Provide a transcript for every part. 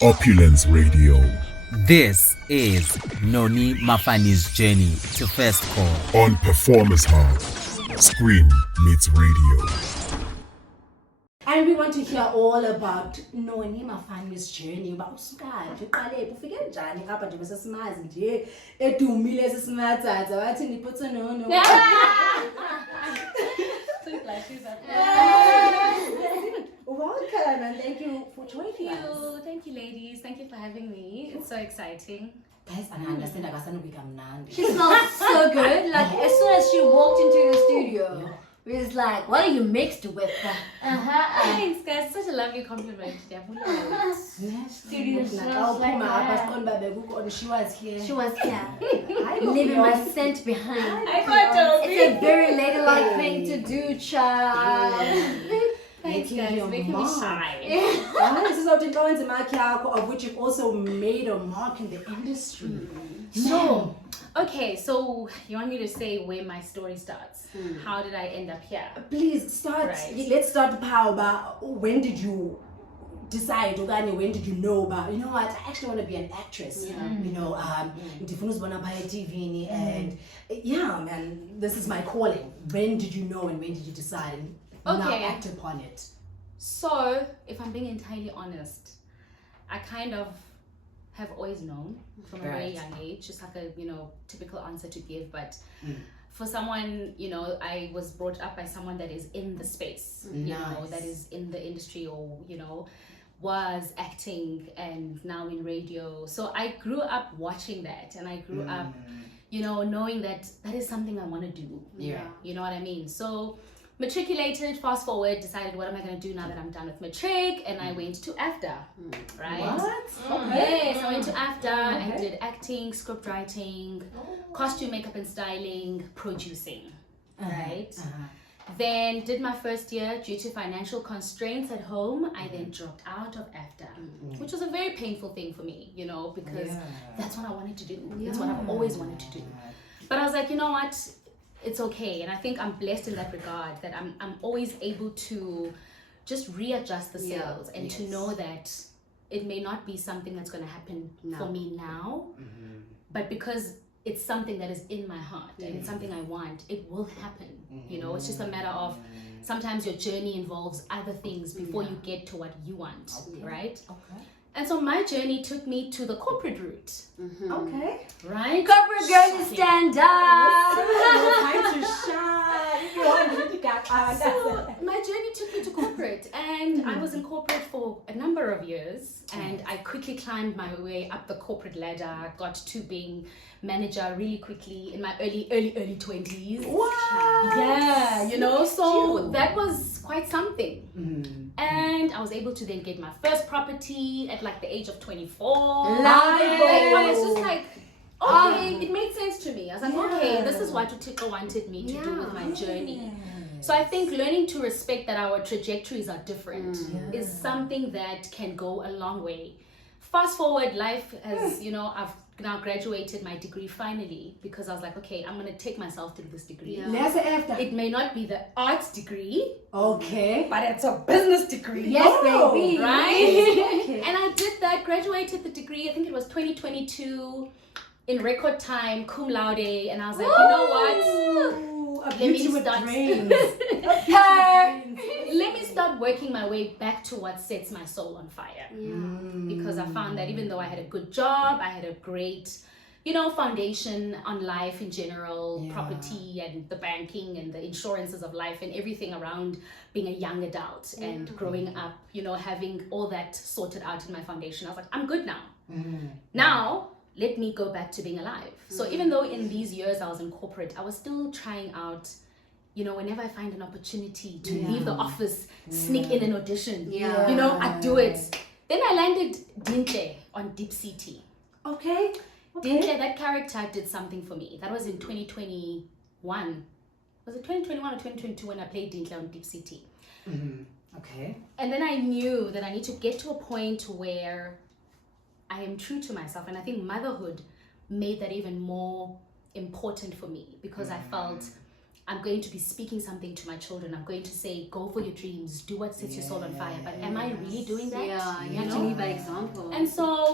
Opulence Radio. This is Noni Mafani's journey to first call On Performance Hub. Scream meets radio. And we want to hear all about Noni Mafani's journey. Uba usukaphi uqale ufike njani apha nje bese simazi nje edumile sesimathatha wathi niputse nono. Welcome and thank you for joining us. Thank you, ladies. Thank you for having me. It's so exciting. Guys, I understand akasanubika mnandi. She smells so good. Like as soon as she walked into the studio, it was like, what are you mixed with? Thanks, guys. Such a lovely compliment. Studio smells like that. She was here. She was here, leaving my scent behind. I got It's a very ladylike thing to do, child. Thanks, guys. Making me shy. This is Dintle and mark of which you've also made a mark in the industry. So, okay, so you want me to say where my story starts? How did I end up here? Please start. Right. Let's start the power. When did you decide, Ogani? When did you know about? You know what? I actually want to be an actress. You know, Ndifunu's bona by TV, and yeah, man, this is my calling. When did you know, and when did you decide? And now act upon it. So, if I'm being entirely honest, I kind of have always known from a very young age, just like a, typical answer to give, but for someone, I was brought up by someone that is in the space, that is in the industry or, was acting and now in radio. So I grew up watching that, and I grew up, knowing that is something I want to do. Yeah. You know what I mean? So matriculated, fast forward, decided what am I going to do now that I'm done with matric, and I went to AFDA, right? What? Okay. Yes, I went to AFDA and did acting, script writing, costume, makeup and styling, producing, right? Then did my first year due to financial constraints at home. I then dropped out of AFDA, which was a very painful thing for me, because that's what I wanted to do. That's what I've always wanted to do. But I was like, you know what? It's okay, and I think I'm blessed in that regard, that I'm always able to just readjust the sails and to know that it may not be something that's going to happen for me now, but because it's something that is in my heart and it's something I want, it will happen. It's just a matter of sometimes your journey involves other things before you get to what you want, right? Okay. And so my journey took me to the corporate route. Okay. Right? Corporate girl, you stand up. Time to shine. So my journey took me to corporate, and I was in corporate for a number of years, and I quickly climbed my way up the corporate ladder, got to being manager really quickly in my early 20s. What? Yeah, so that was quite something. And I was able to then get my first property at like the age of 24. It's just like, okay, it made sense to me. I was like, okay, this is what Utiko wanted me to do with my journey. So I think learning to respect that our trajectories are different is something that can go a long way. Fast forward, life has, I've now graduated my degree finally, because I was like, okay, I'm going to take myself through this degree. It may not be the arts degree. Okay. But it's a business degree. Yes, baby. Right? Okay. And I did that, graduated the degree, I think it was 2022, in record time, cum laude, and I was like, you know what? Let me start working my way back to what sets my soul on fire. Because I found that even though I had a good job, I had a great, foundation on life in general, property and the banking and the insurances of life and everything around being a young adult and growing up, having all that sorted out in my foundation. I was like, I'm good now. Now, let me go back to being alive. So even though in these years I was in corporate, I was still trying out, whenever I find an opportunity to leave the office, sneak in an audition, I do it. Then I landed Dintle on Deep City. Okay. Dintle, that character did something for me. That was in 2021. Was it 2021 or 2022 when I played Dintle on Deep City? Okay. And then I knew that I need to get to a point where I am true to myself, and I think motherhood made that even more important for me, because I felt I'm going to be speaking something to my children. I'm going to say, go for your dreams, do what sets your soul on fire. But am I really doing that? Yeah, you have to lead by example.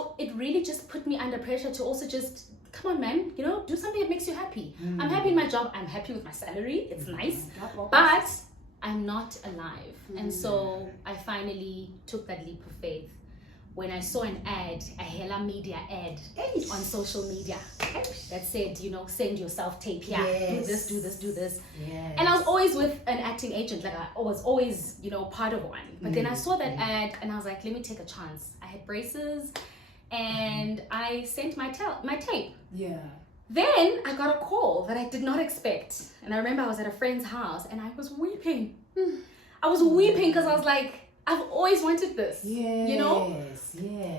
so it really just put me under pressure to also just, come on, man, you know, do something that makes you happy. I'm happy in my job. I'm happy with my salary. It's nice. But I'm not alive. And so I finally took that leap of faith when I saw an ad, a hella media ad on social media that said, you know, send your self-tape here, do this, do this, do this. Yes. And I was always with an acting agent, like I was always, you know, part of one. But then I saw that ad and I was like, let me take a chance. I had braces and I sent my tape. Yeah. Then I got a call that I did not expect. And I remember I was at a friend's house and I was weeping. I was weeping because I was like, I've always wanted this, you know? Yes.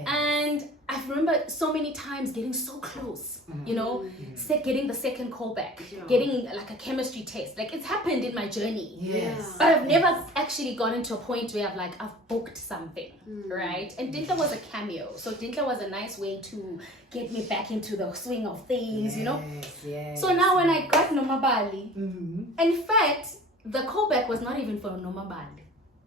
And I remember so many times getting so close, you know, getting the second call back, getting like a chemistry test. Like it's happened in my journey. Yes. But I've never actually gotten to a point where I've booked something, right? And Dintle was a cameo. So Dintle was a nice way to get me back into the swing of things, you know? Yes. So now when I got Nomabali, in fact, the callback was not even for Nomabali.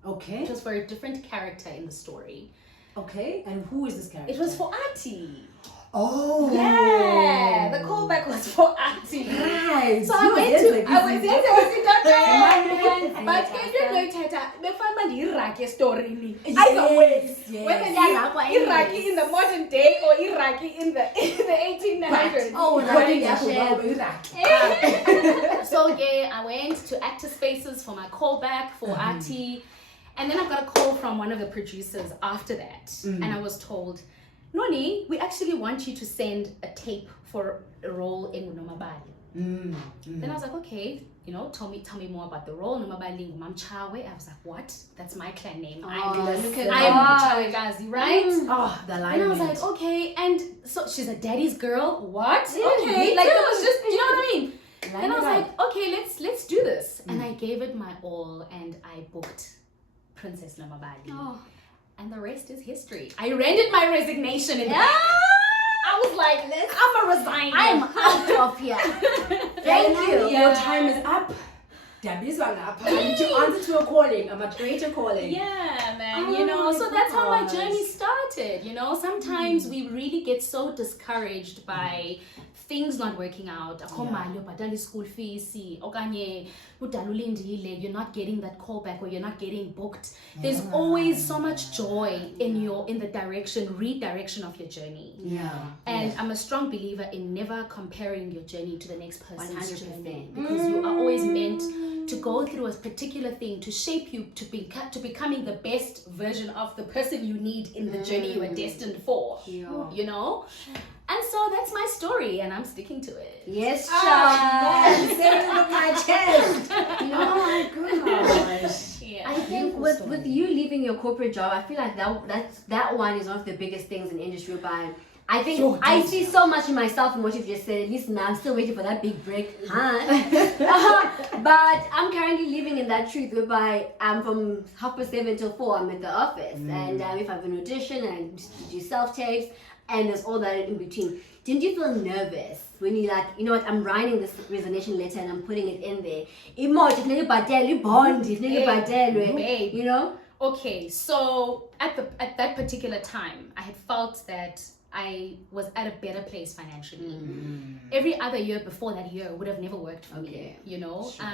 Okay. It was for a different character in the story. Okay. And who is this character? It was for Ati. Oh. Yeah, the callback was for Ati. Right. So I went to but can you go to the family Iraqi story? Either way, whether Iraqi in the modern day or Iraqi in the 1800s. Oh, So yeah, I went to actor spaces for my callback for Ati. And then I got a call from one of the producers after that. And I was told, Noni, we actually want you to send a tape for a role in Nomabali. Then I was like, okay, you know, tell me more about the role. Nomabali Ngumamchawe. I was like, what? That's my clan name. I'm Chawe Gazi, right? Oh, the line. And I was like, okay. And so she's a daddy's girl. What? Okay. Like it was just, you know what I mean? Then I was like, okay, let's do this. And I gave it my all and I booked Princess Nomabali. And the rest is history. I rendered my resignation in I was like, I'm a resign. I'm out of here. Thank you. Your time is up. I need to answer to a calling, a much greater calling. Yeah, man. You know, so that's how my journey started. You know, sometimes we really get so discouraged by things not working out. School fees, you're not getting that call back or you're not getting booked. There's always so much joy in the redirection of your journey. And I'm a strong believer in never comparing your journey to the next person's 100%. journey, because you are always meant to go through a particular thing to shape you to becoming the best version of the person you need in the journey you are destined for. You know? And so that's my story, and I'm sticking to it. Yes, child. Say it with my chest. Oh my gosh. Yeah. I think with you leaving your corporate job, I feel like that one is one of the biggest things in the industry. But I think I see so much in myself in what you've just said. At least now I'm still waiting for that big break. But I'm currently living in that truth whereby I'm from 7:30 till 4. I'm at the office, and if I have an audition and I do self-tapes, and there's all that in between. Didn't you feel nervous when you like, you know what, I'm writing this resignation letter and I'm putting it in there? You know? Okay, so at that particular time, I had felt that I was at a better place financially. Every other year before that year would have never worked for me, you know? Sure.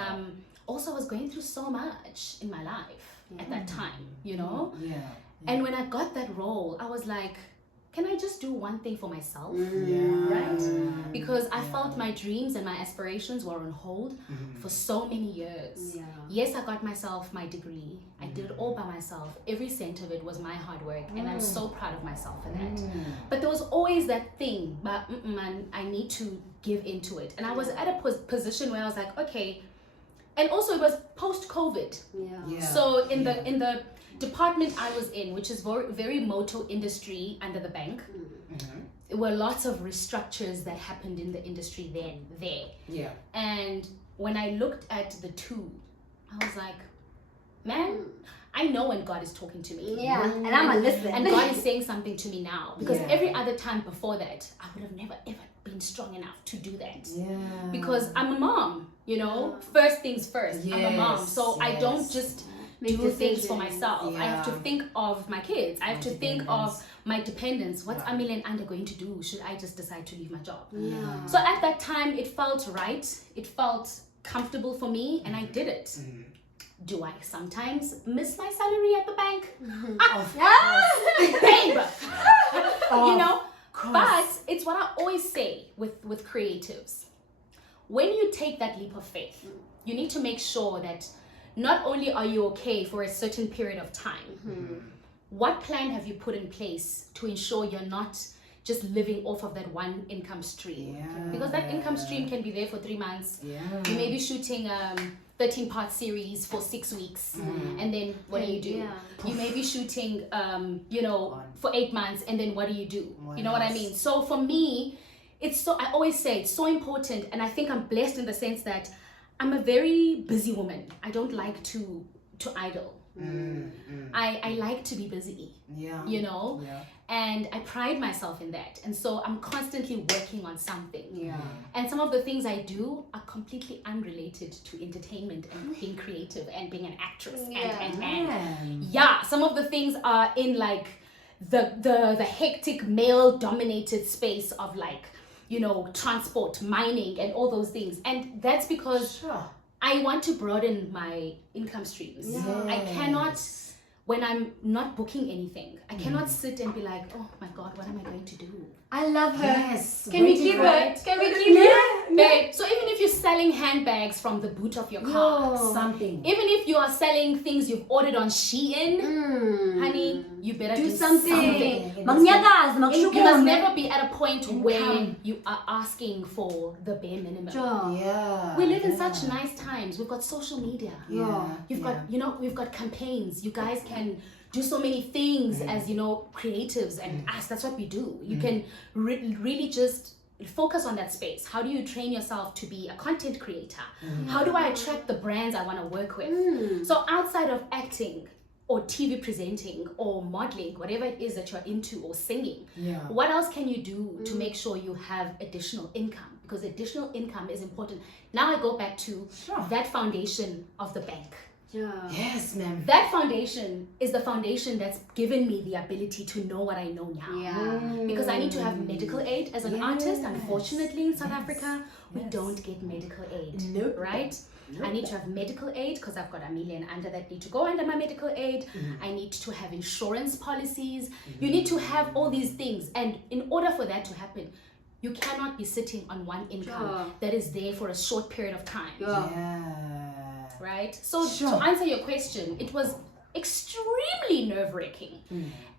Also, I was going through so much in my life at that time, you know? And when I got that role, I was like, can I just do one thing for myself, right? Because I felt my dreams and my aspirations were on hold for so many years. Yes, I got myself my degree. I did it all by myself. Every cent of it was my hard work, and I'm so proud of myself for that. But there was always that thing, but I need to give into it. And I was at a position where I was like, okay. And also it was post-COVID. So in the department I was in, which is very motor industry under the bank, there were lots of restructures that happened in the industry there. And when I looked at the two, I was like, man, I know when God is talking to me. And I'm a listener. And God is saying something to me now. Because every other time before that, I would have never ever been strong enough to do that. Because I'm a mom, you know, first things first. I'm a mom. So I don't just do things for myself. I have to think of my kids. I have to think of my dependents, what's Amelie and Anda going to do? Should I just decide to leave my job? Yeah. So at that time, it felt right. It felt comfortable for me, and I did it. Do I sometimes miss my salary at the bank? Babe! You know? But it's what I always say with creatives. When you take that leap of faith, you need to make sure that not only are you okay for a certain period of time, what plan have you put in place to ensure you're not just living off of that one income stream? Because that income stream can be there for 3 months. You may be shooting 13-part series for 6 weeks, and then what do you do? You may be shooting for 8 months, and then what do? You know what I mean? So for me, I always say it's so important, and I think I'm blessed in the sense that I'm a very busy woman. I don't like to idle. I like to be busy, you know, and I pride myself in that, and so I'm constantly working on something, and some of the things I do are completely unrelated to entertainment and being creative and being an actress, and some of the things are in like the hectic male dominated space of like, you know, transport, mining, and all those things, and that's because I want to broaden my income streams. I cannot, when I'm not booking anything, I cannot sit and be like, oh my God, what am I going to do? I love her. Yes. Can we keep her? Can we keep her? Babe, so even if you're selling handbags from the boot of your car, Something. even if you are selling things you've ordered on Shein, honey, you better do something. You must never be at a point where you are asking for the bare minimum. We live in such nice times. We've got social media. We've got campaigns. You guys can do so many things as, you know, creatives, and us, that's what we do. You can really just focus on that space. How do you train yourself to be a content creator? How do I attract the brands I want to work with? So outside of acting or TV presenting or modeling, whatever it is that you're into, or singing, what else can you do to make sure you have additional income? Because additional income is important. Now I go back to that foundation of the bank. Yes, ma'am. That foundation is the foundation that's given me the ability to know what I know now. Because I need to have medical aid as an artist. Unfortunately, in South Africa, we don't get medical aid. Right? I need to have medical aid because I've got Amelia and Anda that need to go under my medical aid. I need to have insurance policies. You need to have all these things. And in order for that to happen, you cannot be sitting on one income that is there for a short period of time. Right? So to answer your question, it was extremely nerve-wracking.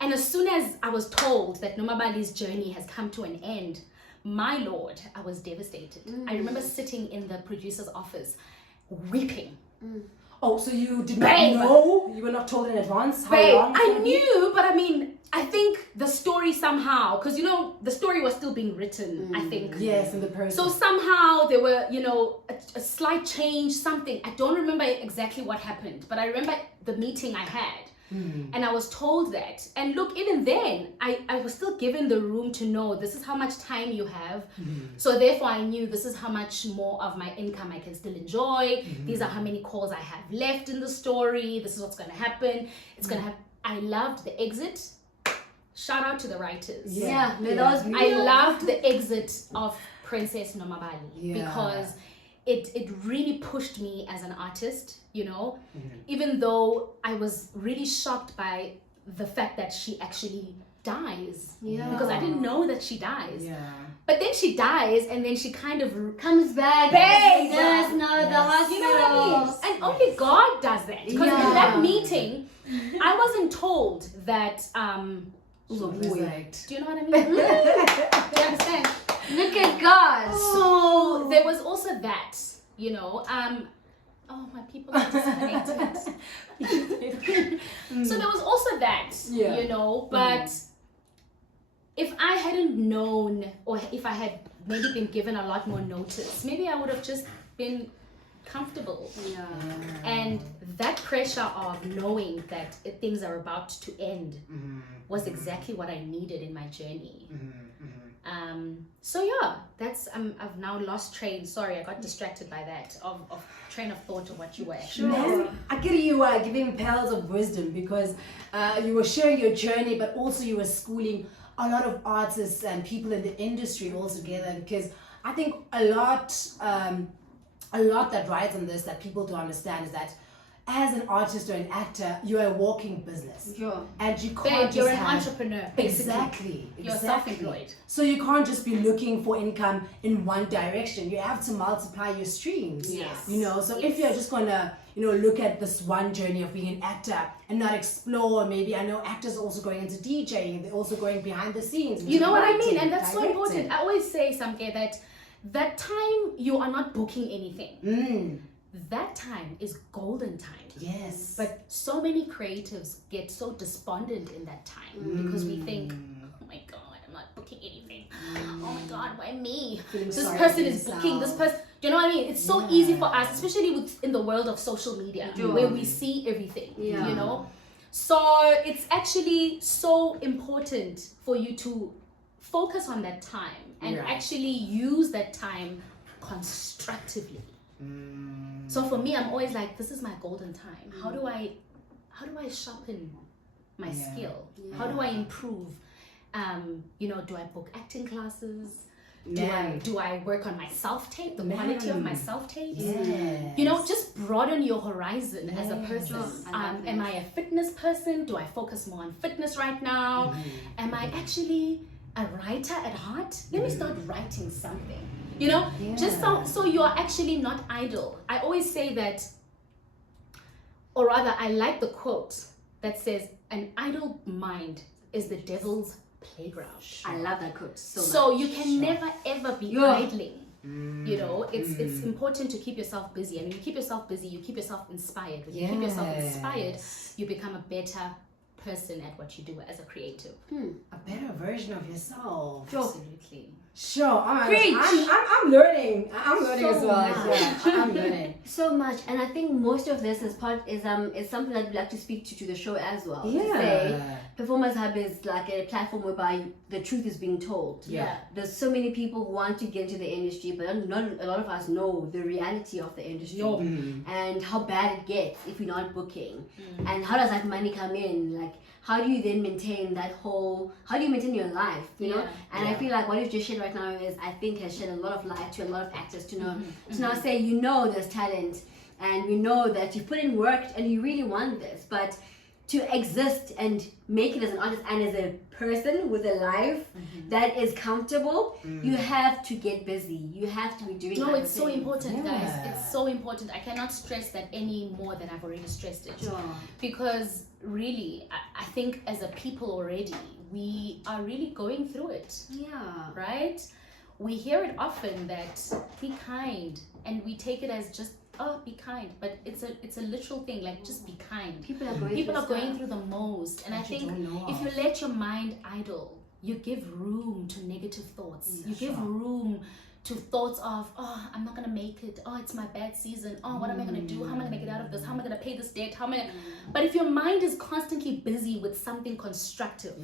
And as soon as I was told that Nomabali's journey has come to an end, my Lord, I was devastated. I remember sitting in the producer's office weeping. Oh, so you did not know? You were not told in advance how long? I knew, but I mean, I think the story somehow, because you know, the story was still being written, I think. Yes, in the process. So somehow there were, you know, a slight change, something. I don't remember exactly what happened, but I remember the meeting I had. And I was told that. And look, even then, I was still given the room to know this is how much time you have. So therefore, I knew this is how much more of my income I can still enjoy. These are how many calls I have left in the story. This is what's going to happen. It's going to happen. I loved the exit. Shout out to the writers. That was beautiful. I loved the exit of Princess Nomabali because it really pushed me as an artist, you know, even though I was really shocked by the fact that she actually dies, because I didn't know that she dies. But then she dies, and then she kind of comes back. The hospital. You know what I mean? And only God does that. Because in that meeting, I wasn't told that. Do you know what I mean? Do you understand? Look at God. So there was also that, you know. Oh, my people are disconnected. So there was also that, you know, but if I hadn't known, or if I had maybe been given a lot more notice, maybe I would have just been comfortable. And that pressure of knowing that things are about to end was exactly what I needed in my journey. So yeah, that's I've now lost train. Sorry, I got distracted by that of train of thought of what you were actually. Man, I get you were giving pearls of wisdom because you were sharing your journey, but also you were schooling a lot of artists and people in the industry all together. Because I think a lot that rides on this that people don't understand is that as an artist or an actor, you're a walking business. Sure. And you can't Babe, just you're an have... entrepreneur, basically. Exactly. You're self-employed. So you can't just be looking for income in one direction. You have to multiply your streams. Yes. You know, so if you're just gonna, look at this one journey of being an actor and not explore, maybe I know actors also going into DJing, they're also going behind the scenes. You know what I mean? writing, And that's so directing. important. I always say, Samke, that time you are not booking anything. That time is golden time. Yes. But so many creatives get so despondent in that time because we think, oh my God, I'm not booking anything. Oh my God, why me? This sorry person for is booking, this yourself. person, you know what I mean? It's so easy for us, especially in the world of social media where we see everything, you know? So it's actually so important for you to focus on that time and actually use that time constructively. So for me, I'm always like, this is my golden time. How do I sharpen my skill? How do I improve? Do I book acting classes? Do I work on my self-tape, the quality of my self-tapes? Yes. Just broaden your horizon as a person. I Am I a fitness person? Do I focus more on fitness right now? Am I actually a writer at heart? Let me start writing something. Just so you're actually not idle. I always say that, or rather, I like the quote that says, "An idle mind is the devil's playground." I love that quote so much. So you can never ever be idling. It's important to keep yourself busy, and when you keep yourself busy, you keep yourself inspired. When you keep yourself inspired, you become a better person at what you do as a creative. A better version of yourself. Absolutely. Sure. Preach. I'm learning. I'm learning So as well. much. Yeah, I'm learning. So much, and I think most of this is something that we'd like to speak to the show as well. To Yeah. say, Performance Hub is like a platform whereby the truth is being told. Yeah. There's so many people who want to get into the industry, but not a lot of us know the reality of the industry and how bad it gets if you're not booking, and how does that money come in? Like, how do you then maintain how do you maintain your life, you know? And I feel like what you've just shared right now has shed a lot of light to a lot of actors to know, to now say, there's talent and we know that you put in work and you really want this, but to exist and make it as an artist and as a person with a life that is comfortable, you have to get busy. You have to be doing No, other it's so things. important, guys. It's so important. I cannot stress that any more than I've already stressed it. Sure. Because really, I think as a people already, we are really going through it. Yeah. Right? We hear it often that be kind, and we take it as just, be kind, but it's a literal thing, like just be kind. People are going through the most, and I think if you let your mind idle, you give room to negative thoughts. You give room to thoughts of, I'm not gonna make it, it's my bad season, what am I gonna do, how am I gonna get out of this, how am I gonna pay this debt, but if your mind is constantly busy with something constructive,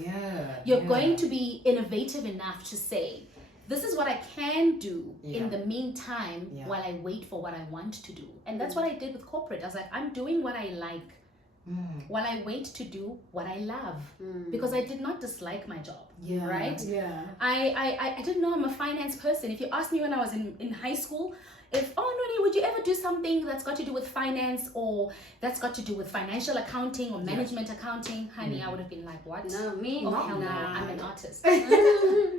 you're going to be innovative enough to say, this is what I can do in the meantime while I wait for what I want to do. And that's what I did with corporate. I was like, I'm doing what I like while I wait to do what I love, because I did not dislike my job, right? Yeah. I didn't know I'm a finance person. If you asked me when I was in high school, Noni, would you ever do something that's got to do with finance or that's got to do with financial accounting or management accounting? Honey, I would have been like, what? No, me? Oh, Not hell no, now. I'm an artist.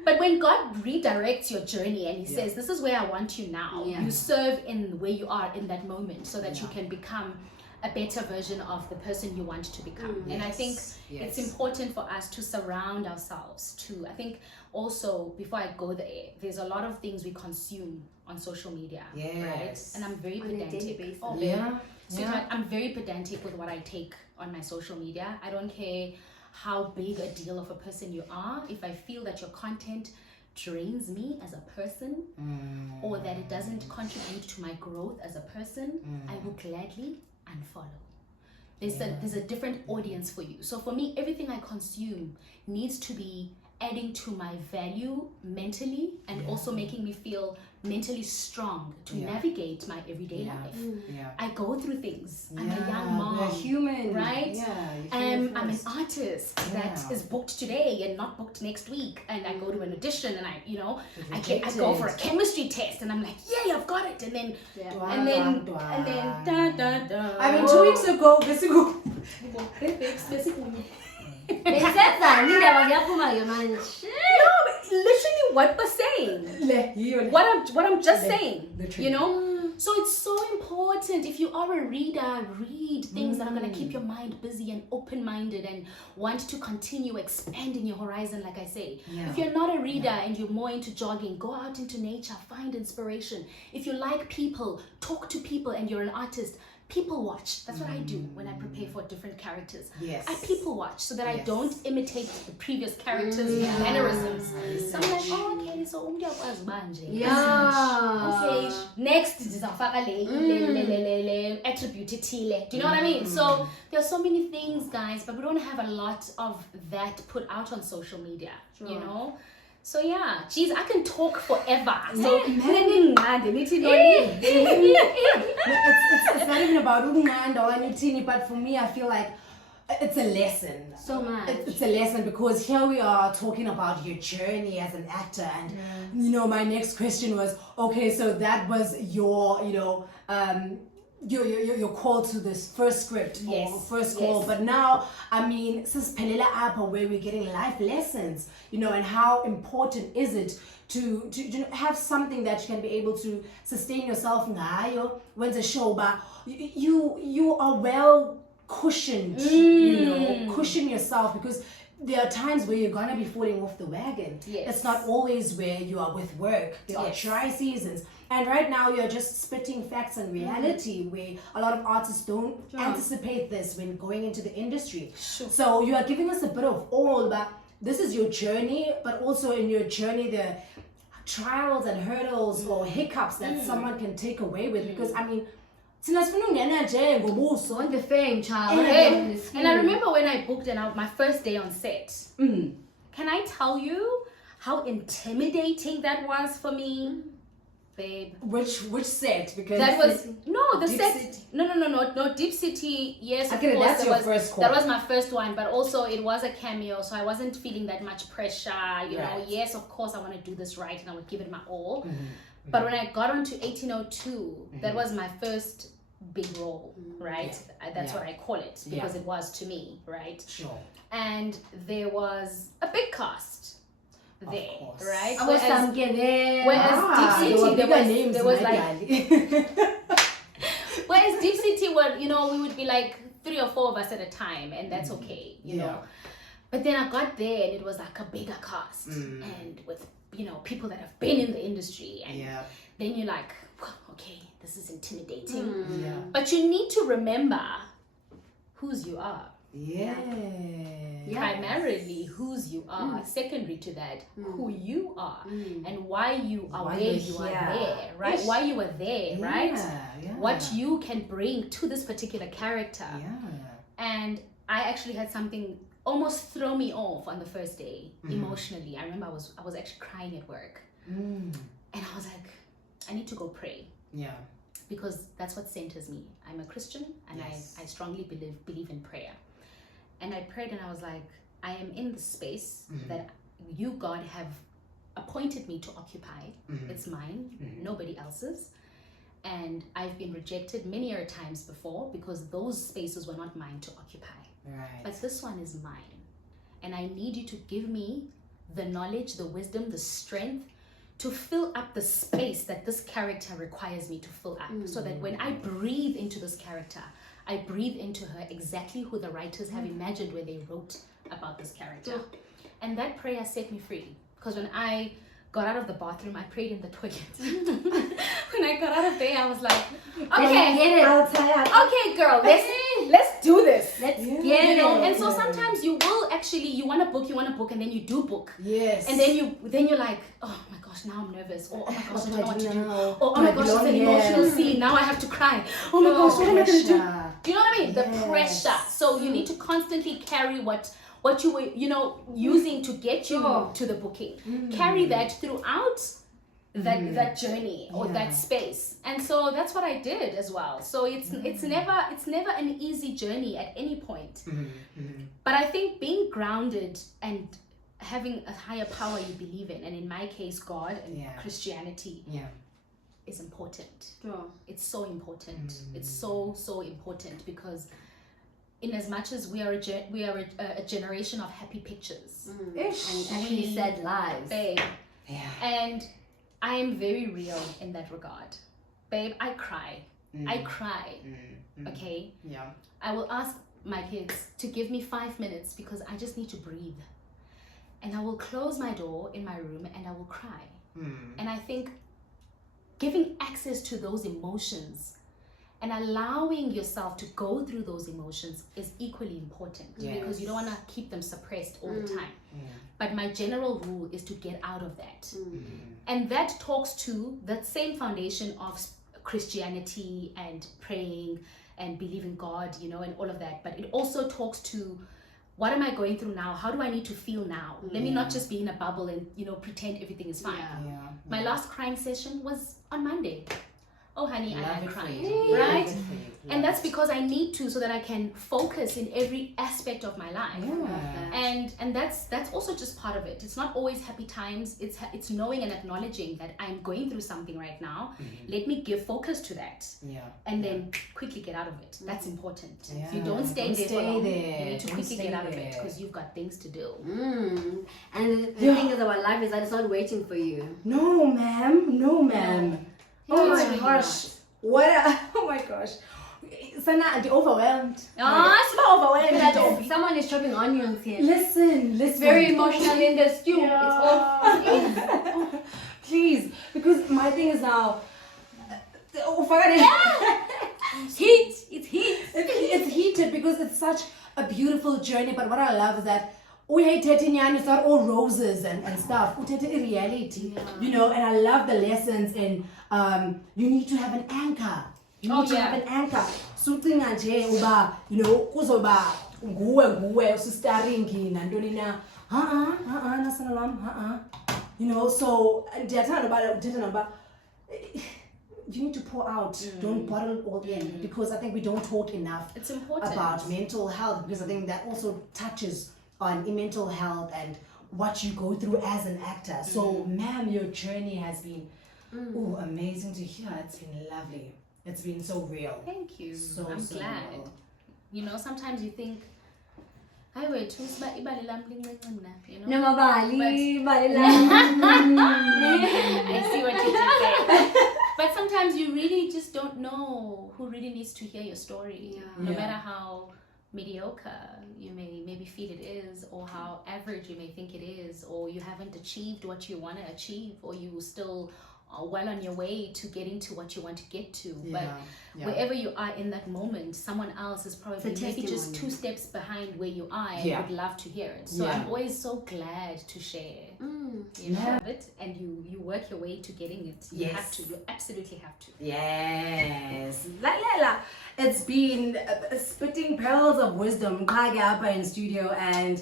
But when God redirects your journey and He says, this is where I want you now, you serve in where you are in that moment so that you can become a better version of the person you want to become. And I think it's important for us to surround ourselves to, I think also, before I go there, there's a lot of things we consume on social media, right? And I'm very On a daily pedantic. basis. Sweetheart, I'm very pedantic with what I take on my social media. I don't care how big a deal of a person you are. If I feel that your content drains me as a person or that it doesn't contribute to my growth as a person, I will gladly unfollow. There's a different audience for you. So for me, everything I consume needs to be adding to my value mentally and also making me feel mentally strong to navigate my everyday life. I go through things. I'm a young mom. We're human. Right? I'm an artist that is booked today and not booked next week. And I go to an audition and I go for a chemistry test and I'm like, yay, I've got it. And then, I mean, 2 weeks ago, It says that. No, literally what we're saying. What I'm just saying. You know? So it's so important. If you are a reader, read things that are going to keep your mind busy and open-minded and want to continue expanding your horizon, like I say. If you're not a reader and you're more into jogging, go out into nature, find inspiration. If you like people, talk to people, and you're an artist, people watch. That's what I do when I prepare for different characters. I people watch so that I don't imitate the previous characters' mannerisms. So I'm like, oh, okay, so okay, next is attribute. Do you know what I mean? So there are so many things, guys, but we don't have a lot of that put out on social media, you know? So yeah, geez, I can talk forever. So it's not even about Unganda or anything, but for me, I feel like it's a lesson. So much. It's a lesson because here we are talking about your journey as an actor, and you know, my next question was, okay, so that was your, you know, your call to this first script or first call, but now, I mean, since Pelela Appa, where we're getting life lessons, you know, and how important is it to have something that you can be able to sustain yourself when the show, but you are well cushioned, you know, cushion yourself, because there are times where you're gonna be falling off the wagon. It's not always where you are with work. There are dry seasons. And right now you're just spitting facts and reality, where a lot of artists don't anticipate this when going into the industry. So you are giving us a bit of all, but this is your journey, but also in your journey the trials and hurdles or hiccups that someone can take away with, because I mean, On the fame, child. And I remember when I booked my first day on set. Can I tell you how intimidating that was for me? Babe. Which set? Because that was the Deep set. City? No, Deep City. Yes, okay, of course, that's your first call. That was my first one, but also it was a cameo, so I wasn't feeling that much pressure. You know, yes, of course, I want to do this right, and I would give it my all. But when I got onto 1802, that was my first big role, right? That's what I call it, because it was to me, right? Sure. And there was a big cast there, right? Whereas Deep City, there was like whereas Deep City, you know, we would be like 3 or 4 of us at a time, and that's okay, you know. But then I got there and it was like a bigger cast, and with, you know, people that have been in the industry, and then you're like, okay, this is intimidating. But you need to remember whose you are. Primarily whose you are, secondary to that, who you are, and why you are where you are there, right? Why you are there, right? What you can bring to this particular character. And I actually had something almost throw me off on the first day, emotionally. I remember I was actually crying at work. And I was like, I need to go pray. Because that's what centers me. I'm a Christian, and I strongly believe in prayer. And I prayed, and I was like, I am in the space that you, God, have appointed me to occupy. It's mine, nobody else's. And I've been rejected many other times before because those spaces were not mine to occupy. But this one is mine. And I need you to give me the knowledge, the wisdom, the strength to fill up the space that this character requires me to fill up. So that when I breathe into this character, I breathe into her exactly who the writers have imagined when they wrote about this character. And that prayer set me free. Because when I got out of the bathroom, I prayed in the toilet. When I got out of there, I was like, okay, okay, girl, let's do this. Let's get it. Know? And so sometimes you will actually, you want to book, and then you do book. And then you're like, oh my gosh, now I'm nervous. Or oh my gosh, I don't know what to do. Or oh my gosh, it's an emotional scene. Now I have to cry. Oh my gosh, what am I going to do? Do you know what I mean? The pressure. So you need to constantly carry what what you were, using to get you to the booking. Carry that throughout that journey or that space. And so that's what I did as well. So it's never an easy journey at any point. But I think being grounded and having a higher power you believe in, and in my case God and Christianity, is important. It's so important. It's so important, because in as much as we are a generation of happy pictures and actually sad lives, babe, and I am very real in that regard, babe. I cry. Okay, I will ask my kids to give me 5 minutes because I just need to breathe, and I will close my door in my room and I will cry. And I think giving access to those emotions and allowing yourself to go through those emotions is equally important, because you don't want to keep them suppressed all the time. But my general rule is to get out of that. And that talks to that same foundation of Christianity and praying and believing God, and all of that. But it also talks to, what am I going through now? How do I need to feel now? Let me not just be in a bubble and, pretend everything is fine. My last crying session was on Monday. Oh honey, I cried, right? And that's because I need to, so that I can focus in every aspect of my life. And that's also just part of it. It's not always happy times. It's knowing and acknowledging that I'm going through something right now. Let me give focus to that, and then quickly get out of it. That's important. You don't stay there for long. You need to quickly get out of it, because you've got things to do. And the thing is about life is that it's not waiting for you. No, ma'am. Oh my gosh. Oh my gosh. Sana, I'm overwhelmed. It's not overwhelmed. Someone is chopping onions here. Listen. It's very emotional in the stew. It's all. Please, because my thing is now. Heat. It's heat. It's heated because it's such a beautiful journey. But what I love is that it's not all roses and stuff. It's reality, and I love the lessons in you need to have an anchor. You need to have an anchor. Something uba, kuzoba nguwe usistarring nantoni na. So you need to pour out. Don't bottle it all in, because I think we don't talk enough. It's important about mental health, because I think that also touches on mental health and what you go through as an actor. So, ma'am, your journey has been amazing to hear. It's been lovely. It's been so real. Thank you. So I'm glad. real. Sometimes you think, I wait, Nomabali, I see what you did there. But sometimes you really just don't know who really needs to hear your story. No matter how mediocre you may maybe feel it is, or how average you may think it is, or you haven't achieved what you want to achieve, or you still are well on your way to getting to what you want to get to. But wherever you are in that moment, someone else is probably maybe just 2 steps behind where you are and would love to hear it. So I'm always so glad to share it, and you work your way to getting it. You have to. You absolutely have to. Yes. Layla, it's been spitting pearls of wisdom in studio, and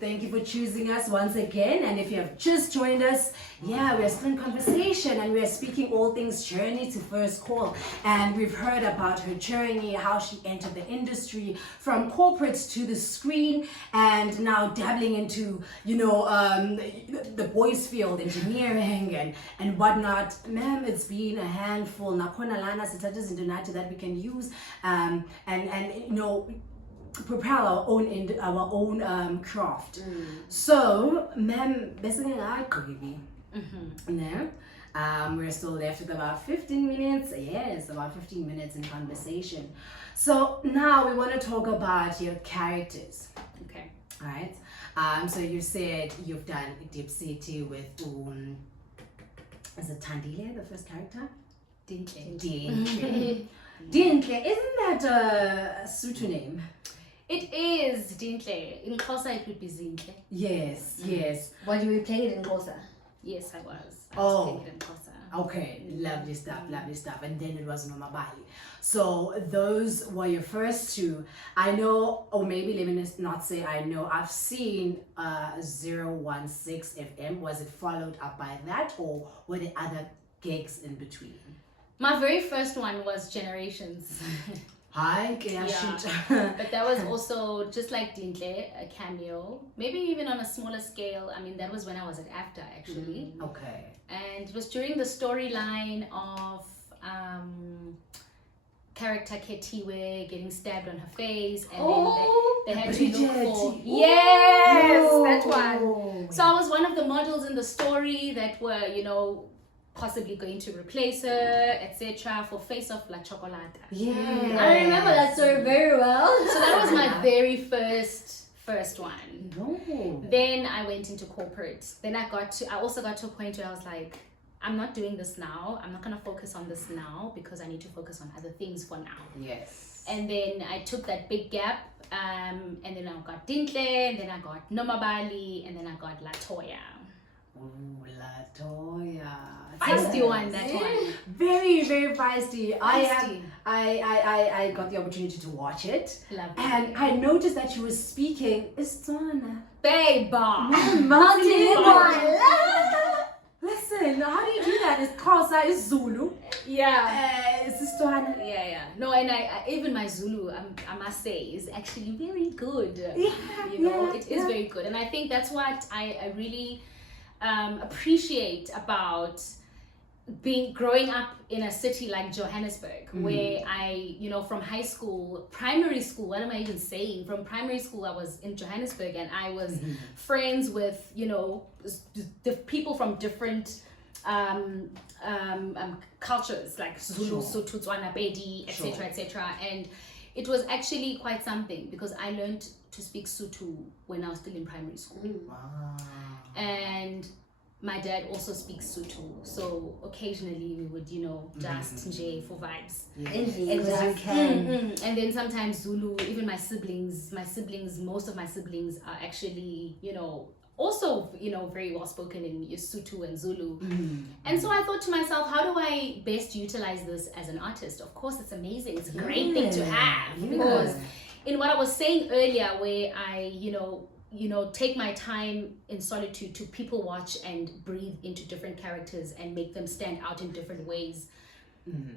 thank you for choosing us once again. And if you have just joined us, we're still in conversation, and we're speaking all things journey to first call. And we've heard about her journey, how she entered the industry from corporates to the screen, and now dabbling into, the boys field, engineering and whatnot. Ma'am, it's been a handful. Nakhona lana sithatha izinto nathi that we can use and propel our own craft. So, ma'am, we're still left with about 15 minutes. Yes, about 15 minutes in conversation. So now we want to talk about your characters. Okay. All right. So you said you've done Deep City with is it Tandile, the first character? Dintle. Dintle. Isn't that a Sotho name? It is Dintle. In Xhosa it would be Zintle. Yes. What do we play it in Xhosa? Yes, I was. I Oh. was taken in Xhosa. Okay, lovely stuff. And then it was Nomabali. So those were your first two. I know, or maybe let me not say I know, I've seen 016 FM. Was it followed up by that, or were there other gigs in between? My very first one was Generations. Hi, can I Yeah. shoot? But that was also just like Dintle, a cameo. Maybe even on a smaller scale. I mean, that was when I was at AFTA actually. Okay. And it was during the storyline of character Ketiwe getting stabbed on her face, and then they had to look for that one. So I was one of the models in the story that were, you know, possibly going to replace her, etc. for Face Off La Chocolata. Yeah. I remember that story very well. So that was my very first one. No. Then I went into corporate. Then I also got to a point where I was like, I'm not doing this now. I'm not gonna focus on this now because I need to focus on other things for now. Yes. And then I took that big gap, and then I got Dintle, and then I got Nomabali, and then I got Latoya. Ooh, Latoya. Feisty one, that one. Very, very feisty. Feisty. I got the opportunity to watch it. Love it. And I noticed that you were speaking Istswana. Beba. Listen, how do you do that? It's Xhosa, it's Zulu. Yeah. It's Istswana. Yeah. No, and I even my Zulu, I must say, is actually very good. Yeah, You know, yeah, it is very good. And I think that's what I really appreciate about growing up in a city like Johannesburg, where I, you know, from high school, primary school, what am I even saying? From primary school, I was in Johannesburg, and I was friends with, you know, the people from different cultures, like Zulu, Sotho, Tswana, Pedi, etc., etc. And it was actually quite something because I learned to speak Sotho when I was still in primary school. Wow. And my dad also speaks Sotho, so occasionally we would, you know, just nje for vibes. And then sometimes Zulu. Even my siblings, most of my siblings are actually, you know, also, you know, very well spoken in Sotho and Zulu. And so I thought to myself, how do I best utilize this as an artist? Of course, it's amazing. It's a great thing to have because in what I was saying earlier, where I, you know, take my time in solitude to people watch and breathe into different characters and make them stand out in different ways.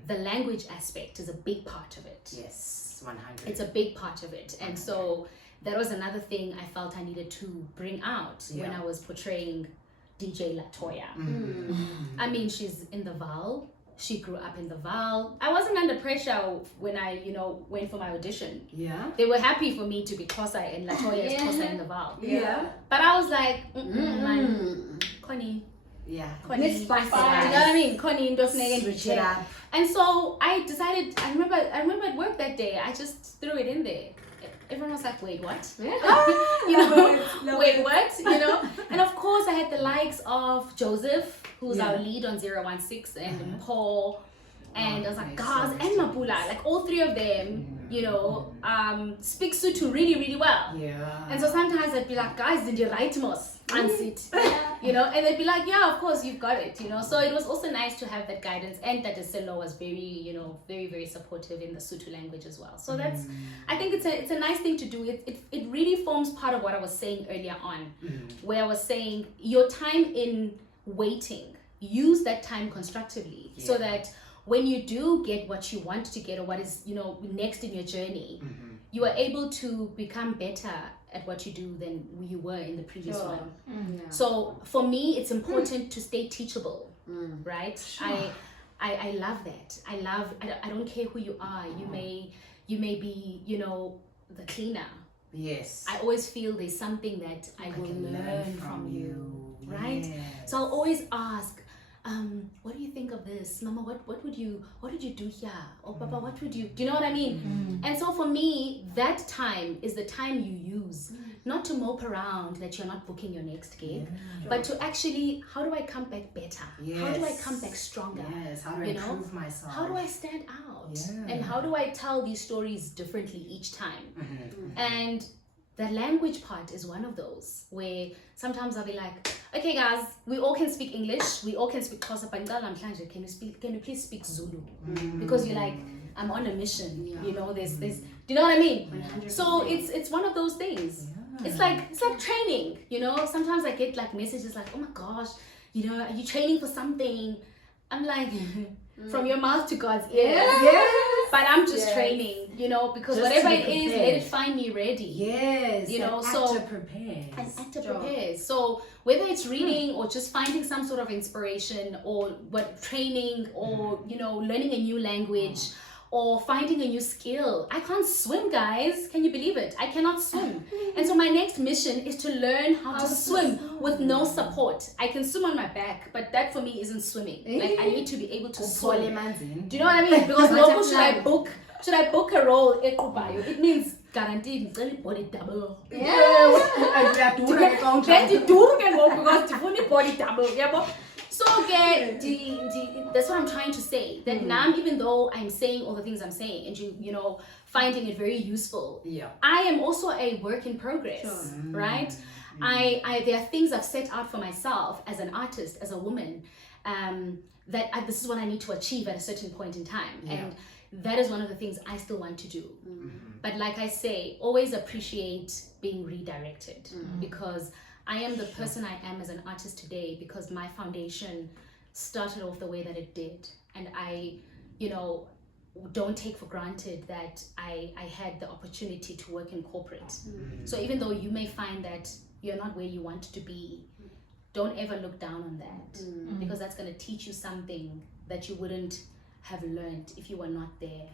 The language aspect is a big part of it. Yes, 100. It's a big part of it. And so that was another thing I felt I needed to bring out when I was portraying DJ Latoya. I mean, she's in the Val. She grew up in the Val. I wasn't under pressure when I, you know, went for my audition. Yeah. They were happy for me to be Xhosa and Latoya is Xhosa in the Val. Yeah. But I was like, Connie. Yeah. Connie. Miss Spice. You know what I mean? Connie, Switch it up. And so I decided, I remember at work that day, I just threw it in there. Everyone was like, wait, what? You know, wait, what? You know? And of course, I had the likes of Joseph, who's our lead on 016, and Paul, and I was like, guys, and Mapula, like all three of them, you know, speak Sotho really, really well. Yeah. And so sometimes I'd be like, guys, did you write mos? Sit. You know, and they'd be like, yeah, of course, you've got it, you know. So it was also nice to have that guidance, and that Selo was very, you know, very, very supportive in the Sotho language as well. So that's, I think it's a nice thing to do. It really forms part of what I was saying earlier on, where I was saying your time in waiting, use that time constructively so that when you do get what you want to get or what is, you know, next in your journey, you are able to become better at what you do than you were in the previous one. So for me, it's important to stay teachable, right? I love that. I don't care who you are. You may be, you know, the cleaner. Yes. I always feel there's something that I will learn from you, right? Yes. So I'll always ask, what do you think of this? Mama, what did you do here? Or Papa, what would you, do you know what I mean? And so for me, that time is the time you use, not to mope around that you're not booking your next gig, but to actually, how do I come back better? How do I come back stronger? Yes, how do I improve myself? How do I stand out? Yeah. And how do I tell these stories differently each time? And the language part is one of those where sometimes I'll be like, okay guys, we all can speak English, we all can speak Xhosa, but can you please speak Zulu? Because you're like, I'm on a mission, you know, there's do you know what I mean? 100%. So it's one of those things. It's like training, you know. Sometimes I get like messages like, oh my gosh, you know, are you training for something? I'm like, from your mouth to God's ears. Yes. But I'm just training, you know, because Just whatever to it be is, prepared. let it find me ready. Yes. You know, an so- actor prepares. An actor prepares. So whether it's reading or just finding some sort of inspiration or what training or, you know, learning a new language or finding a new skill. I can't swim, guys. Can you believe it? I cannot swim. And so my next mission is to learn how to swim with no support. I can swim on my back, but that for me isn't swimming. Like I need to be able to swim. Do you know what I mean? Because local should I book a role at Ubayo? It means guaranteed body double. Then the duru can go because the only body double. Yeah, so again, that's what I'm trying to say. That now, even though I'm saying all the things I'm saying, and you know, finding it very useful, I am also a work in progress, right? I there are things I've set out for myself as an artist, as a woman, that this is what I need to achieve at a certain point in time, and that is one of the things I still want to do. But like I say, always appreciate being redirected, because I am the person I am as an artist today because my foundation started off the way that it did. And I, you know, don't take for granted that I had the opportunity to work in corporate. So even though you may find that you're not where you want to be, don't ever look down on that, because that's going to teach you something that you wouldn't have learned if you were not there.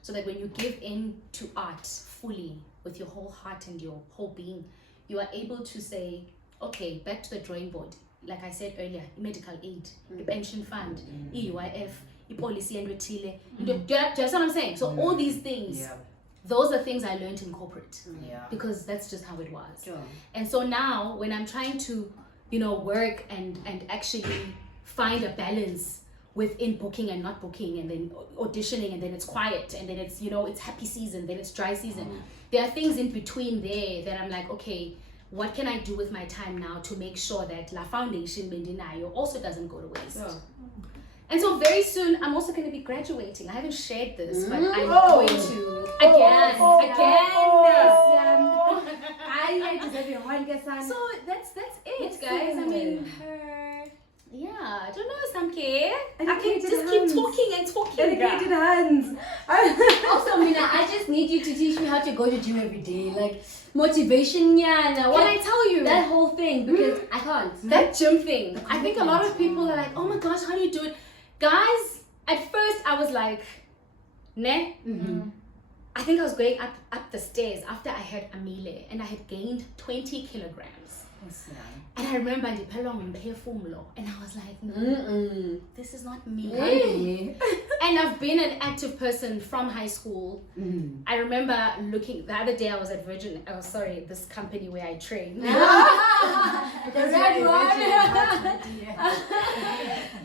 So that when you give in to art fully with your whole heart and your whole being, you are able to say, okay, back to the drawing board. Like I said earlier, medical aid, the pension fund, EUIF, policy and retile. Do you understand what I'm saying? So all these things, those are things I learned in corporate, because that's just how it was. And so now when I'm trying to, you know, work and actually find a balance within booking and not booking, and then auditioning, and then it's quiet, and then it's, you know, it's happy season, then it's dry season. There are things in between there that I'm like, okay, what can I do with my time now to make sure that La Foundation Bendinayo also doesn't go to waste? And so very soon, I'm also going to be graduating. I haven't shared this, but I'm going to again. So that's it, guys. I mean, yeah, I don't know, Samke. I can just keep talking and talking. Dedicated hands. Also, Mina, I just need you to teach me how to go to gym every day. Like, motivation, Can I tell you? that whole thing, because I can't. That gym thing. I think a lot of people are like, oh my gosh, how do you do it? Guys, at first I was like, ne? I think I was going up the stairs after I had Amile, and I had gained 20 kilograms. And I remember I did and I was like, this is not me. And I've been an active person from high school. I remember looking, the other day I was at this company where I train.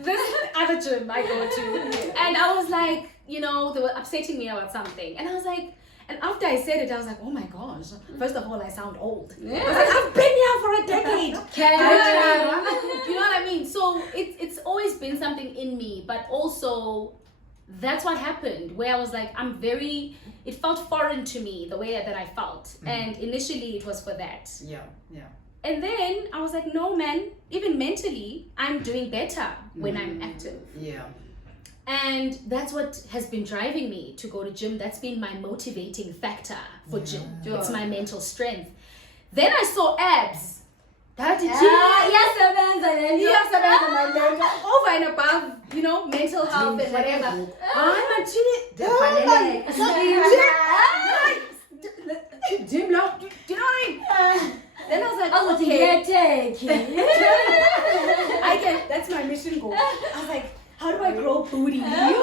This other gym I go to. And I was like, you know, they were upsetting me about something. And I was like, and after I said it, I was like, oh my gosh. First of all, I sound old. I was like, I've been here for a decade. You know what I mean? So it's always been something in me, but also that's what happened, where I was like, it felt foreign to me, the way that I felt. And initially it was for that. And then I was like, no man, even mentally, I'm doing better when I'm active. And that's what has been driving me to go to gym. That's been my motivating factor for gym. It's my mental strength. Then I saw abs. Over and above, you know, mental health and whatever. I'm actually gym lock. Do you know what I mean? Then I was like, okay. That's my mission goal. I was like, how do I grow booty and keep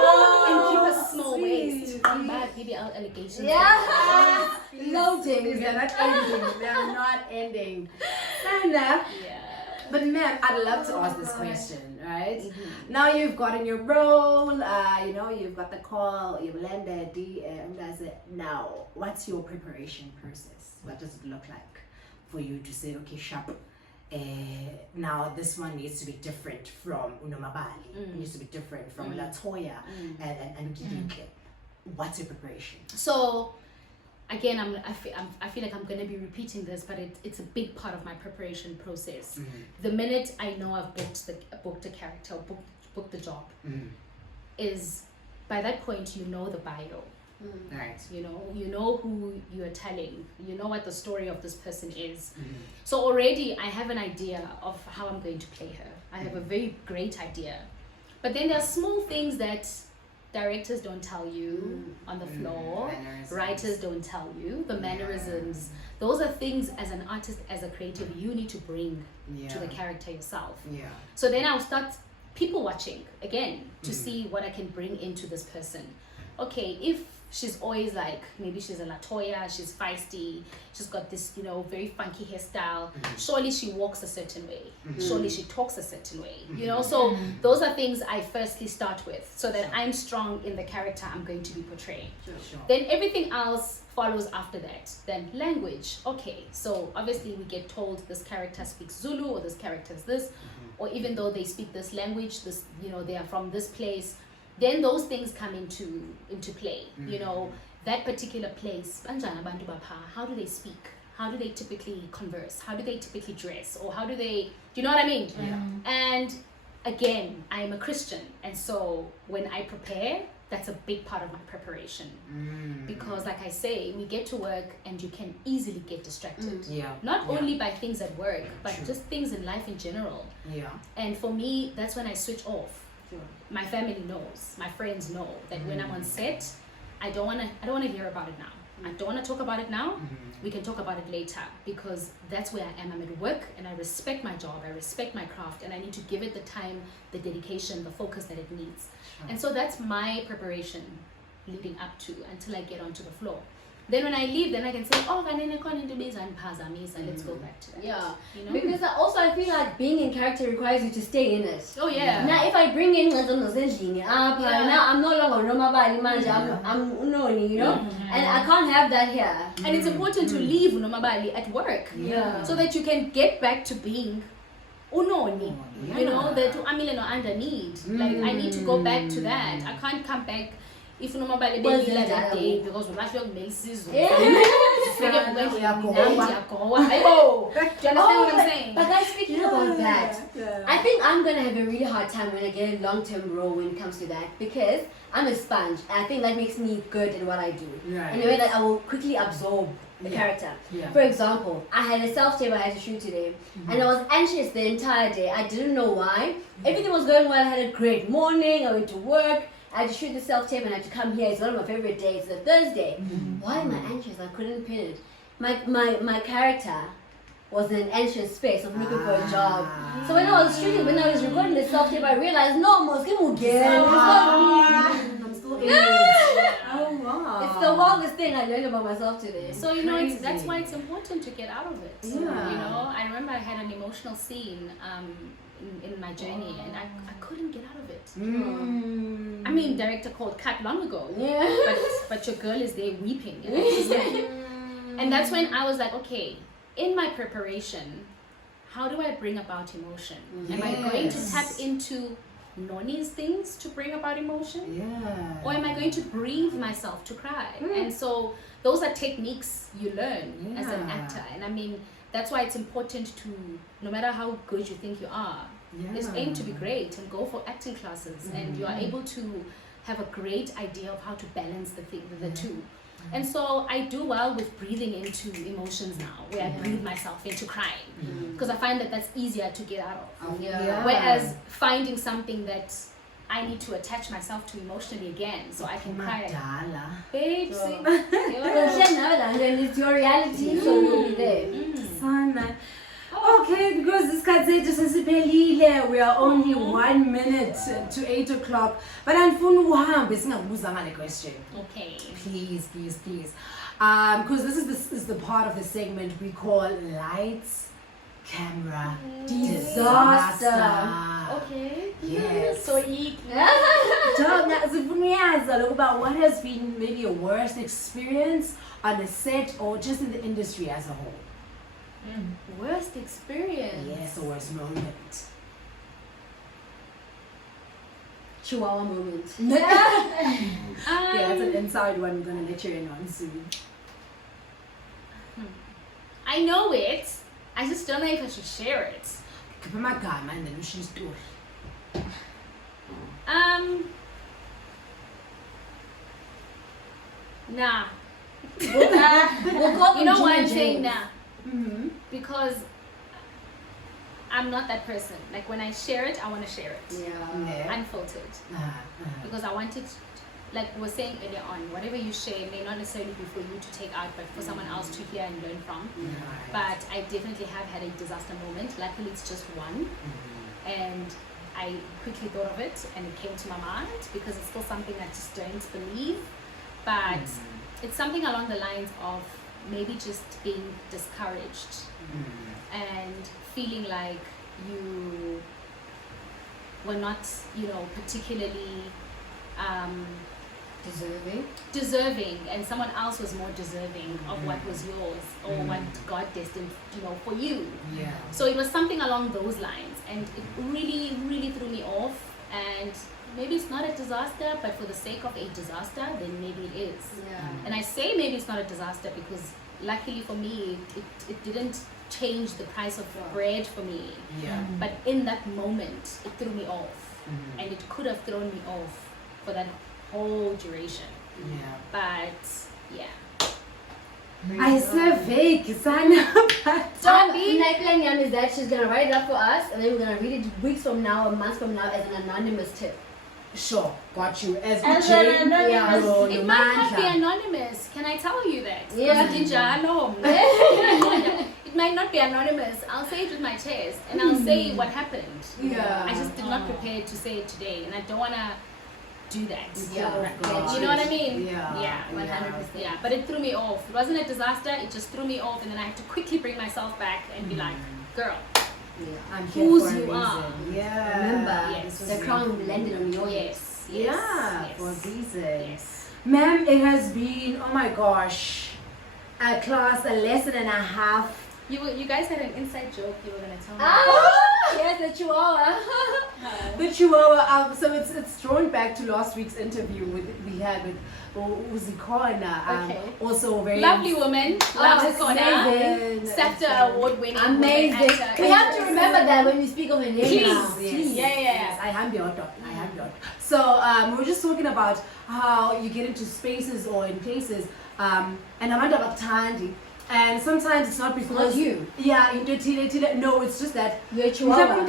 a small waist? I'm bad, maybe allegations. Loading. They're not ending. They're not ending. But ma'am, I'd love to ask this question, right? Now you've gotten your role, you know, you've got the call, you've landed, now, what's your preparation process? What does it look like for you to say, okay, sharp, now this one needs to be different from Nomabali. It needs to be different from Latoya and Dintle. What's your preparation? So again, I feel like I'm going to be repeating this, but it's a big part of my preparation process. The minute I know I've booked a character, booked the job, is by that point you know the bio. Right. You know who you are telling. You know what the story of this person is. So already I have an idea of how I'm going to play her. I have a very great idea. But then there are small things that directors don't tell you on the floor, writers don't tell you, the mannerisms. Those are things as an artist, as a creative, you need to bring to the character yourself. So then I'll start people watching again to see what I can bring into this person. Okay, if she's always like, maybe she's a Latoya, she's feisty, she's got this, very funky hairstyle. Surely she walks a certain way. Surely she talks a certain way. So those are things I firstly start with, so that I'm strong in the character I'm going to be portraying. Then everything else follows after that. Then language. Okay, so obviously we get told this character speaks Zulu, or this character is this, or even though they speak this language, this they are from this place. Then those things come into play. That particular place, how do they speak? How do they typically converse? How do they typically dress? Or how do they, do you know what I mean? And again, I'm a Christian, and so when I prepare, that's a big part of my preparation. Because like I say, we get to work and you can easily get distracted. Not only by things at work, but just things in life in general. And for me, that's when I switch off. My family knows, my friends know that when I'm on set, I don't want to hear about it now. I don't want to talk about it now. We can talk about it later, because that's where I am. I'm at work and I respect my job, I respect my craft, and I need to give it the time, the dedication, the focus that it needs. And so that's my preparation leading up to until I get onto the floor. Then when I leave, then I can say, oh, let's go back to that. Because I feel like being in character requires you to stay in it. Oh yeah. Now if I bring in now I'm no longer Nomabali manager, I'm Noni, and I can't have that here. And it's important to leave Nomabali at work, so that you can get back to being Unoni. That underneath. Like I need to go back to that. I can't come back if Nomabali that day, because we last young Macy's. Do you understand what I'm saying? But guys, speaking about that, I think I'm gonna have a really hard time when I get a long-term role when it comes to that, because I'm a sponge, and I think that makes me good in what I do. In a way that I will quickly absorb the character. For example, I had a self-tape I had to shoot today, and I was anxious the entire day. I didn't know why. Everything was going well. I had a great morning. I went to work. I had to shoot the self-tape and I had to come here. It's one of my favorite days. It's a Thursday. Why am I anxious? I couldn't pin it. My character was in an anxious space of looking for a job. So when I was recording the self-tape, I realized, no, Mos, give me again. It's not me. I'm still in it. Oh wow. It's the wildest thing I learned about myself today. So that's why it's important to get out of it. I remember I had an emotional scene in my journey, and I couldn't get out of it. I mean, director called cut long ago, but your girl is there weeping, and that's when I was like, okay, in my preparation, how do I bring about emotion? Am I going to tap into Noni's things to bring about emotion? Or am I going to breathe myself to cry? And so those are techniques you learn as an actor. And I mean, that's why it's important to, no matter how good you think you are, is aim to be great and go for acting classes, and you are able to have a great idea of how to balance the two. And so I do well with breathing into emotions now, where I breathe myself into crying, because I find that that's easier to get out of. Whereas finding something that I need to attach myself to emotionally again, so I can cry. Babes, it's your reality, so you'll be there. Okay, because this card says we are only 1 minute to 8 o'clock. But I'm a question. Okay. Please. Because this is the part of the segment we call Lights, Camera, Disaster. Okay. Yes. So eek. About what has been maybe a worst experience on a set or just in the industry as a whole. Worst experience. Yes, the worst moment. Chihuahua moment. Yeah, that's an inside one we're gonna let you in on soon. I know it. I just don't know if I should share it. Keep my guy, man, then she's story. Nah. We'll call You know them why I'm Jim and saying James. nah? Because I'm not that person. Like when I share it, I want to share it. Yeah. Unfiltered. Because I want it, like we were saying earlier on, whatever you share may not necessarily be for you to take out, but for someone else to hear and learn from. But I definitely have had a disaster moment. Luckily, it's just one. And I quickly thought of it and it came to my mind because it's still something I just don't believe. But it's something along the lines of maybe just being discouraged and feeling like you were not, particularly deserving, and someone else was more deserving of what was yours or what God destined, for you. Yeah. So it was something along those lines, and it really, really threw me off. And maybe it's not a disaster, but for the sake of a disaster, then maybe it is. Yeah. And I say maybe it's not a disaster because luckily for me, it didn't change the price of bread for me. Yeah. But in that moment, it threw me off. And it could have thrown me off for that whole duration. Yeah. But, yeah. I survey, Sana. Don't be. My plan Yam is that she's gonna write it up for us, and then we're gonna read it weeks from now, or months from now, as an anonymous tip. Sure, got you. As an anonymous. It might not be anonymous. Can I tell you that? Yeah. It might not be anonymous. I'll say it with my chest, and I'll say what happened. Yeah. I just did not prepare to say it today, and I don't want to do that. Yeah. God. You know what I mean? Yeah. Yeah, 100%. Yeah, but it threw me off. It wasn't a disaster. It just threw me off, and then I had to quickly bring myself back and be like, girl, I'm here Whose for a you reason. are. Yeah. Remember, Yes. the crown landed on your head. yes, Yeah, yes, for a reason. yes. Ma'am, it has been, oh my gosh, a class, a lesson and a half. You guys had an inside joke you were gonna tell me. Yes, the Chihuahua. The Chihuahua, so it's thrown back to last week's interview we had with Uzikona. Okay. Also very Lovely woman. Love amazing. SABC award winning. Amazing. actor. We have to remember that when we speak of her name. Please. now. Yes. Yeah. Yes, I am the author. So we were just talking about how you get into spaces or in places, and Amanda Baktandi. And sometimes it's not because Not you. Yeah, into Tile. No, it's just that You're a Chihuahua.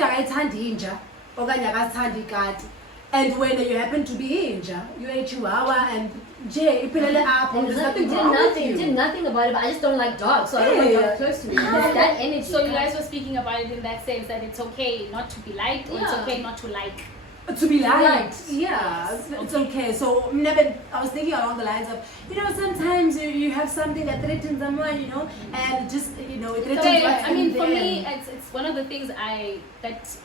and when you happen to be inja, you're a Chihuahua and Jay, And there's you nothing wrong with you. did nothing about it, but I just don't like dogs, so I don't want dogs close to me. It's that energy. So you guys were speaking about it in that sense that it's okay not to be liked or it's Yeah. okay not to like. To be liked, Liked. yeah, Yes. it's okay. So I was thinking along the lines of, sometimes you have something that threatens someone, and just, it threatens So, what's I mean, in for them. me, it's one of the things that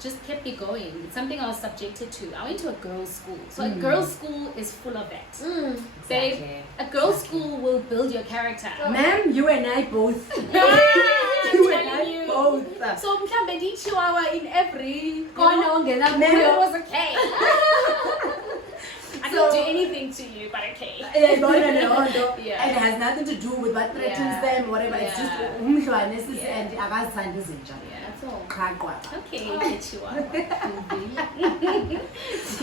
just kept me going. It's something I was subjected to. I went to a girls' school. So a girls' school is full of that. Babe, Exactly. a girls' school will build your character. Ma'am, you and I both. I'm You and I telling you. both. So mhlambe di Chihuahua in every Ma'am, it was okay. I So- didn't do anything to you, but okay. No. Yeah. And it has nothing to do with what threatens Yeah. them, whatever. It's just Yeah. umdlwanesis Yeah. and abazithanda izinja. That's all. Qhaqwa. Okay, Chihuahua.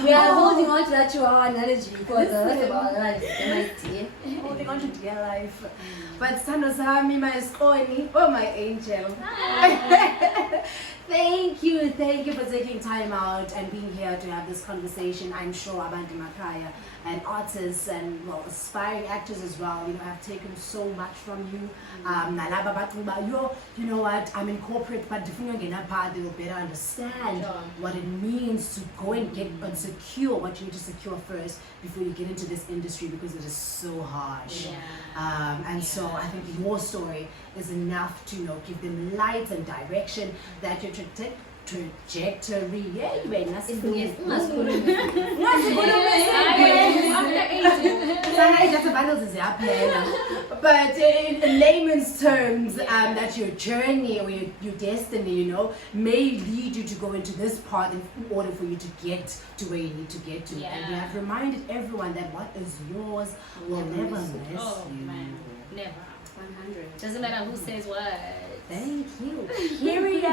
We are holding on to that Chihuahua analogy for the rest of our lives. MIT. Holding on to dear life. But Sando Sami, my Skoni, oh my angel. Thank you for taking time out and being here to have this conversation. I'm sure Abantu Makaya and artists and aspiring actors as well, have taken so much from you. Nalaba Batuba, you know what, I'm in corporate, but they will better understand what it means to go and get and secure what you need to secure first before you get into this industry, because it is so harsh. So I think your story is enough to give them light and direction that trajectory. Yeah, you ain't nothing. But in layman's terms, that your journey or your destiny, you know, may lead you to go into this path in order for you to get to where you need to get to. And we have reminded everyone that what is yours will never miss you. Man, never. 100. Doesn't matter who says what. Thank you. Period.